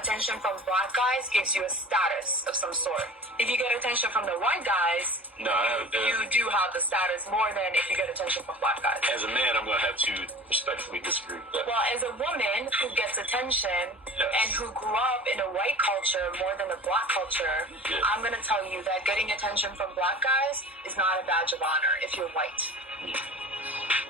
attention from black guys gives you a status of some sort. If you get attention from the white guys, no, you do have the status more than if you get attention from black guys. As a man, I'm going to have to respectfully disagree with that. Well, as a woman who gets attention and who grew up in a white culture more than a black culture, I'm going to tell you that getting attention from black guys is not a badge of honor if you're white.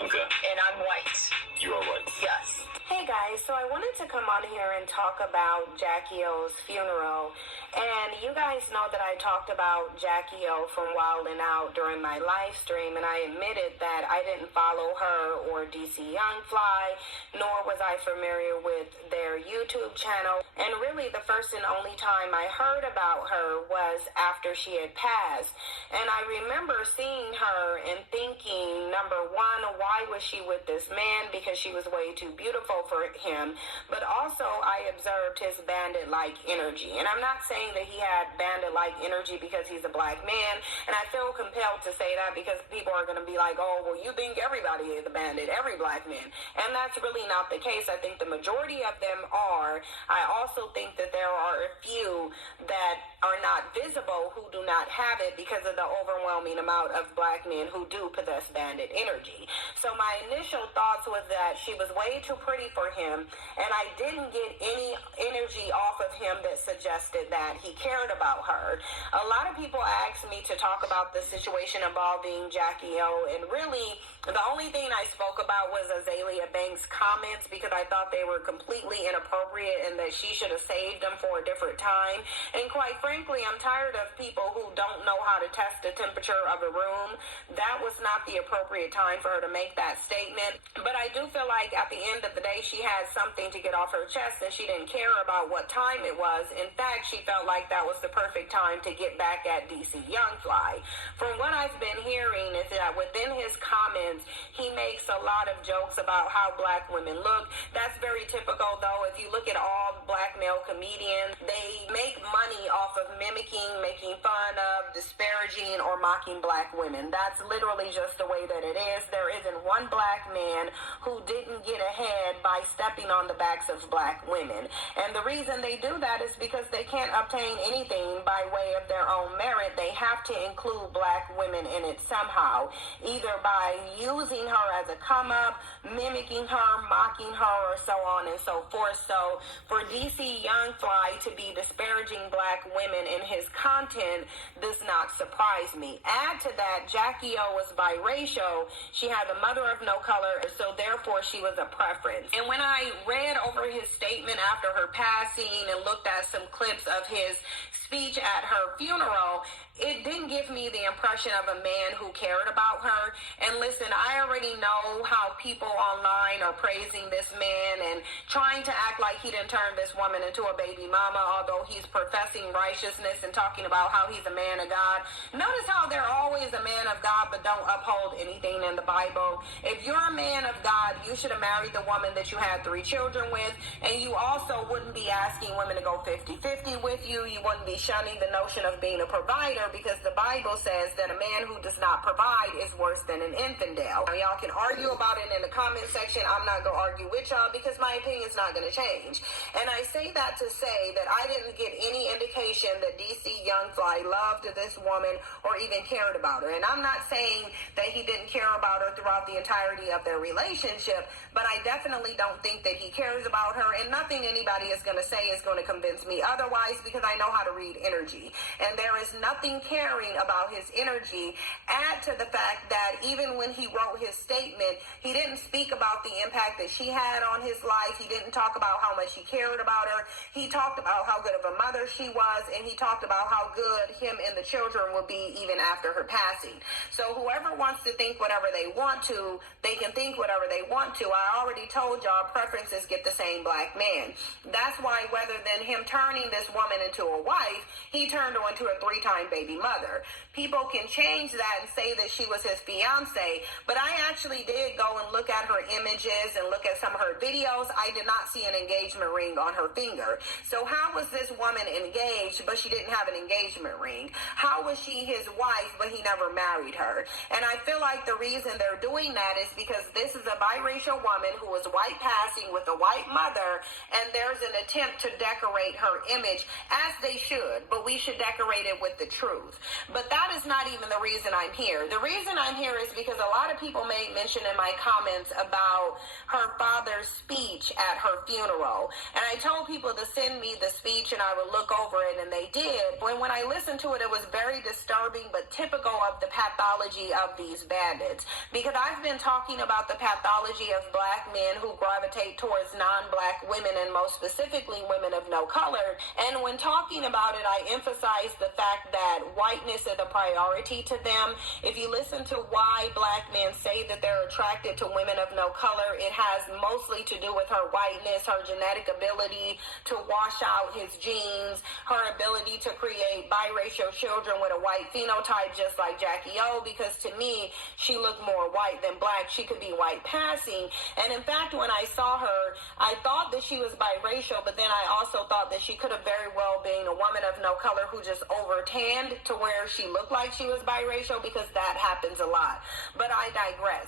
Okay. And I'm white. You are white. Yes. Hey guys, so I wanted to come on here and talk about Jackie O's funeral. And you guys know that I talked about Jackie O from Wild 'N Out during my live stream, and I admitted that I didn't follow her or DC Young Fly, nor was I familiar with their YouTube channel. And really the first and only time I heard about her was after she had passed. And I remember seeing her and thinking, number one, why was she with this man? Because she was way too beautiful for him. But also I observed his bandit-like energy. And I'm not saying that he had bandit-like energy because he's a black man, and I feel compelled to say that because people are going to be like, oh, well, you think everybody is a bandit, every black man, and that's really not the case. I think the majority of them are. I also think that there are a few that are not visible who do not have it because of the overwhelming amount of black men who do possess bandit energy. So my initial thoughts was that she was way too pretty for him, and I didn't get any energy off of him that suggested that he cared about her. A lot of people asked me to talk about the situation involving Jackie O, and really the only thing I spoke about was Azalea Banks' comments because I thought they were completely inappropriate and that she should have saved them for a different time. And quite frankly, I'm tired of people who don't know how to test the temperature of a room. That was not the appropriate time for her to make that statement. But I do feel like at the end of the day, she had something to get off her chest and she didn't care about what time it was. In fact, she felt like that was the perfect time to get back at DC Young Fly. From what I've been hearing is that within his comments, he makes a lot of jokes about how black women look. That's very typical, though. If you look at all black male comedians, they make money off of mimicking, making fun of, disparaging, or mocking black women. That's literally just the way that it is. There isn't one black man who didn't get ahead by stepping on the backs of black women. And the reason they do that is because they can't obtain anything by way of their own merit. They have to include black women in it somehow, either by using her as a come up, mimicking her, mocking her, or so on and so forth. So for DC Young Fly to be disparaging black women in his content does not surprise me. Add to that, Jackie O was biracial. She had a mother of no color, so therefore she was a preference. And when I read over his statement after her passing and looked at some clips of his speech at her funeral, it didn't give me the impression of a man who cared about her. And listen, I already know how people online are praising this man and trying to act like he didn't turn this woman into a baby mama, although he's professing righteousness and talking about how he's a man of God. Notice how they're always a man of God but don't uphold anything in the Bible. If you're a man of God, you should have married the woman that you had 3 children with, and you also wouldn't be asking women to go 50-50 with you. You wouldn't be shunning the notion of being a provider, because the Bible says that a man who does not provide is worse than an infidel. Now, y'all can argue about it in the comment section. I'm not going to argue with y'all because my opinion is not going to change. And I say that to say that I didn't get any indication that DC Young Fly loved this woman or even cared about her. And I'm not saying that he didn't care about her throughout the entirety of their relationship, but I definitely don't think that he cares about her, and nothing anybody is going to say is going to convince me otherwise, because I know how to read energy. And there is nothing caring about his energy. Add to the fact that even when he wrote his statement, he didn't speak about the impact that she had on his life. He didn't talk about how much he cared about her. He talked about how good of a mother she was, and he talked about how good him and the children would be even after her passing. So whoever wants to think whatever they want to, they can think whatever they want to. I already told y'all preferences get the same black man. That's why rather than him turning this woman into a wife, he turned her into a 3-time baby baby mother. People can change that and say that she was his fiance, but I actually did go and look at her images and look at some of her videos. I did not see an engagement ring on her finger. So how was this woman engaged, but she didn't have an engagement ring? How was she his wife, but he never married her? And I feel like the reason they're doing that is because this is a biracial woman who is white passing with a white mother, and there's an attempt to decorate her image, as they should, but we should decorate it with the truth. But that is not even the reason I'm here. The reason I'm here is because a lot of people made mention in my comments about her father's speech at her funeral. And I told people to send me the speech and I would look over it, and they did. When I listened to it, it was very disturbing, but typical of the pathology of these bandits. Because I've been talking about the pathology of black men who gravitate towards non-black women, and most specifically women of no color. And when talking about it, I emphasize the fact that whiteness is a priority to them. If you listen to why black men say that they're attracted to women of no color, it has mostly to do with her whiteness, her genetic ability to wash out his genes, her ability to create biracial children with a white phenotype, just like Jackie O, because to me, she looked more white than black. She could be white passing. And in fact, when I saw her, I thought that she was biracial, but then I also thought that she could have very well been a woman of no color who just over-tanned to where she looked like she was biracial, because that happens a lot. But I digress.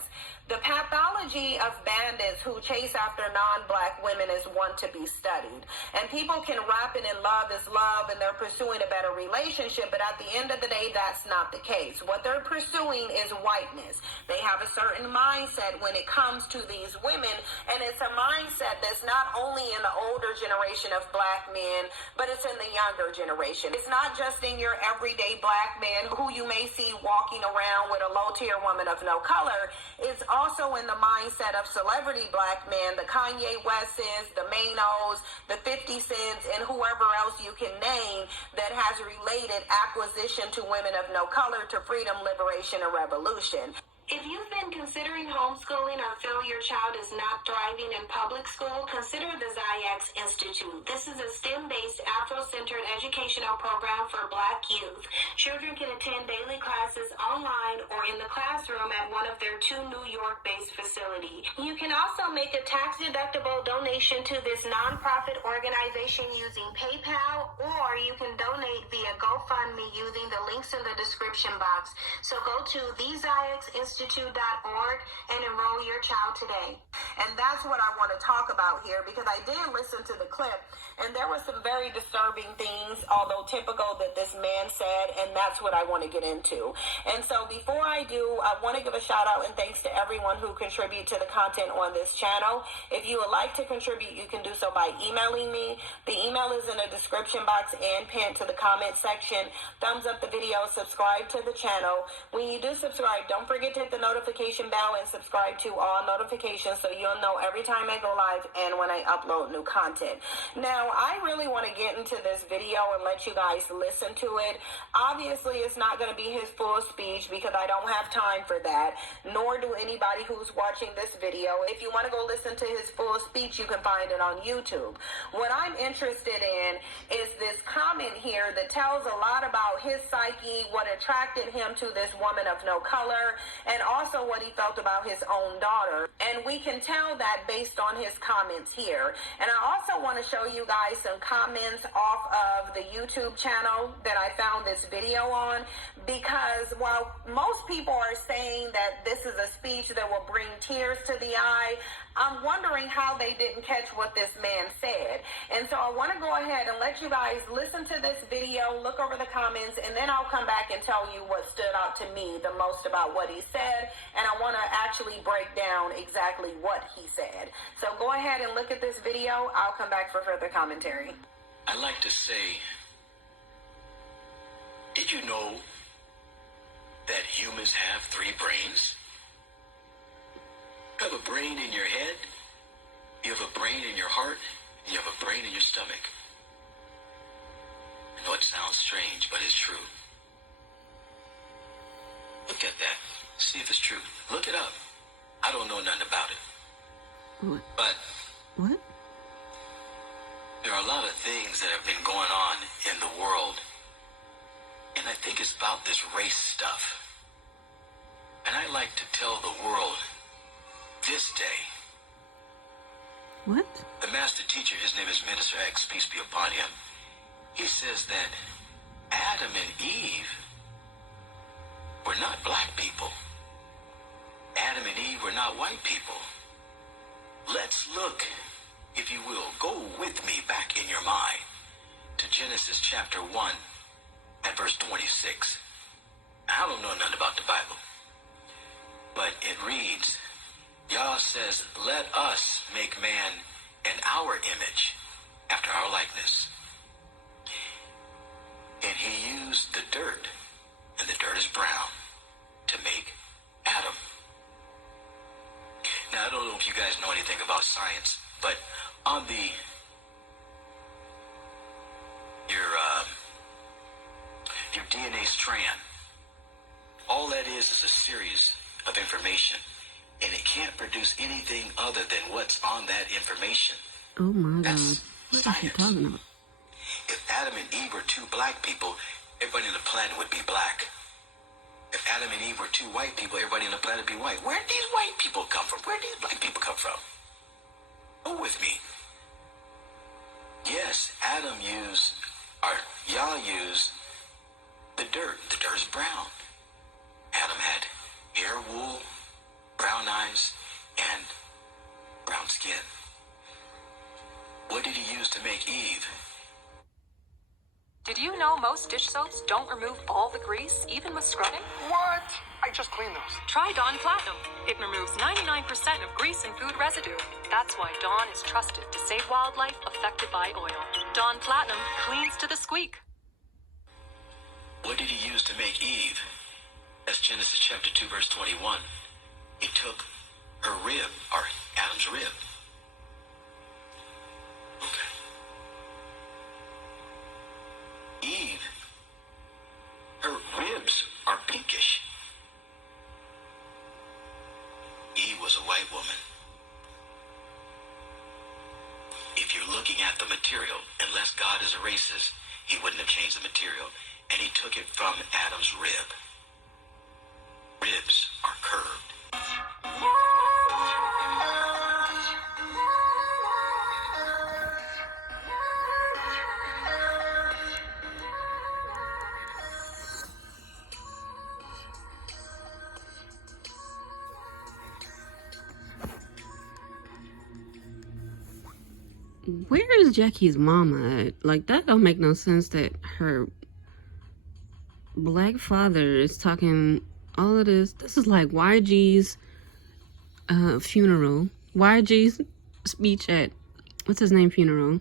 The pathology of bandits who chase after non-black women is one to be studied. And people can wrap it in love is love and they're pursuing a better relationship, but at the end of the day, that's not the case. What they're pursuing is whiteness. They have a certain mindset when it comes to these women, and it's a mindset that's not only in the older generation of black men, but it's in the younger generation. It's not just in your everyday black man who you may see walking around with a low-tier woman of no color. It's also in the mindset of celebrity black men, the Kanye Wests, the Manos, the 50 Cents, and whoever else you can name that has related acquisition to women of no color to freedom, liberation, and revolution. If you've been considering homeschooling or feel your child is not thriving in public school, consider the G Jac Institute. This is a STEM-based, Afro-centered educational program for Black youth. Children can attend daily classes online or in the classroom at one of their 2 New York-based facilities. You can also make a tax-deductible donation to this nonprofit organization using PayPal, or you can donate via GoFundMe using the links in the description box. So go to thezyxinstitute.org and enroll your child today. And that's what I want to talk about here, because I did listen to the clip and there were some very disturbing things, although typical, that this man said, and that's what I want to get into. And so before I do, I want to give a shout out and thanks to everyone who contribute to the content on this channel. If you would like to contribute, you can do so by emailing me. The email is in the description box and pinned to the comment section. Thumbs up the video, subscribe to the channel. When you do subscribe, don't forget to hit the notification bell and subscribe to all notifications so you'll know every time I go live and when I upload new content. Now, I really want to get into this video and let you guys listen to it. Obviously, it's not going to be his full speech because I don't have time for that, nor do anybody who's watching this video. If you want to go listen to his full speech, you can find it on YouTube. What I'm interested in is this comment here that tells a lot about his psyche, what attracted him to this woman of no color, and also what he felt about his own daughter. And we can tell that based on his comments here. And I also want to show you guys some comments off of the YouTube channel that I found this video on, because while most people are saying that this is a speech that will bring tears to the eye, I'm wondering how they didn't catch what this man said. And so I want to go ahead and let you guys listen to this video, look over the comments, and then I'll come back and tell you what stood out to me the most about what he said. And I want to actually break down exactly what he said. So go ahead and look at this video. I'll come back for further commentary. I like to say, did you know that humans have 3 brains? You have a brain in your head, you have a brain in your heart, and you have a brain in your stomach. I know it sounds strange, but it's true. Look at that. See if it's true. Look it up. I don't know nothing about it. What? But What? there are a lot of things that have been going on in the world, in And I think it's about this race stuff. And I like to tell the world this day. What? The master teacher, his name is Minister X, peace be upon him. He says that Adam and Eve were not black people. Adam and Eve were not white people. Let's look, if you will, go with me back in your mind to Genesis chapter 1 and verse 26. I don't know nothing about the Bible, but it reads, Yah says, let us make man in our image, after our likeness. And he used the dirt, and the dirt is brown, to make Adam. Now, I don't know if you guys know anything about science, but on your DNA strand, all that is a series of information, and it can't produce anything other than what's on that information. Oh my God. That's What is she science. talking about? If Adam and Eve were two black people, everybody on the planet would be black. If Adam and Eve were two white people, everybody on the planet would be white. Where did these white people come from? Where did these black people come from? Go with me. Yes, Adam used, or Yah used the dirt. The dirt is brown. Adam had hair, wool, brown eyes, and brown skin. What did he use to make Eve? Did you know most dish soaps don't remove all the grease, even with scrubbing? What? I just cleaned those. Try Dawn Platinum. It removes 99% of grease and food residue. That's why Dawn is trusted to save wildlife affected by oil. Dawn Platinum cleans to the squeak. What did he use to make Eve? That's Genesis chapter 2, verse 21. He took her rib, or Adam's rib. Okay. Eve, her ribs are pinkish. Eve was a white woman. If you're looking at the material, unless God is a racist, he wouldn't have changed the material. And he took it from Adam's rib. Ribs are curved. Where is Jackie's mama at? Like, that don't make no sense that her black father is talking all of this. This is like YG's funeral. YG's speech at, what's his name, funeral?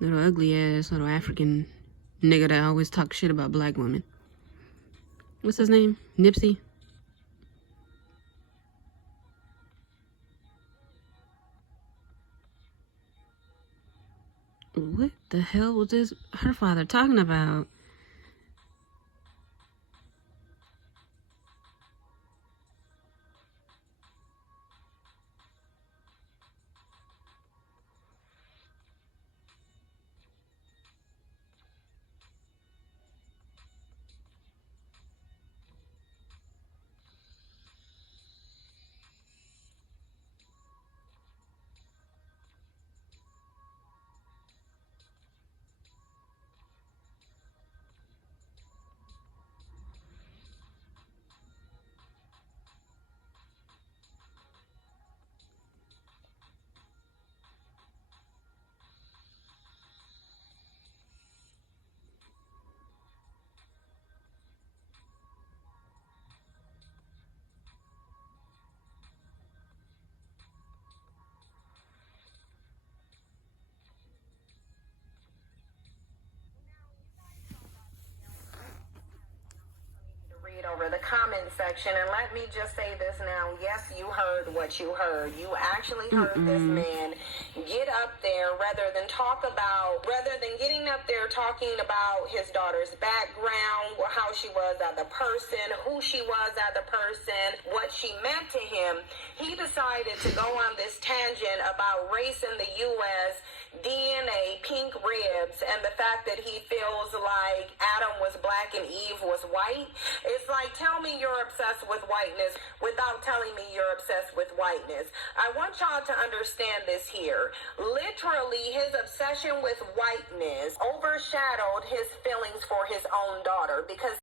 Little ugly ass, little African nigga that always talk shit about black women. What's his name? Nipsey? What the hell was this her father talking about? comment section, and let me just say this now. Yes, you heard what you heard. You actually heard this man get up there rather than getting up there talking about his daughter's background, how she was as a person, who she was as a person, what she meant to him. He decided to go on this tangent about race in the U.S., DNA, pink ribs, and the fact that he feels like Adam was black and Eve was white. It's like, tell me you're obsessed with whiteness without telling me you're obsessed with whiteness. I want y'all to understand this here. Literally, his obsession with whiteness overshadowed his feelings for his own daughter, because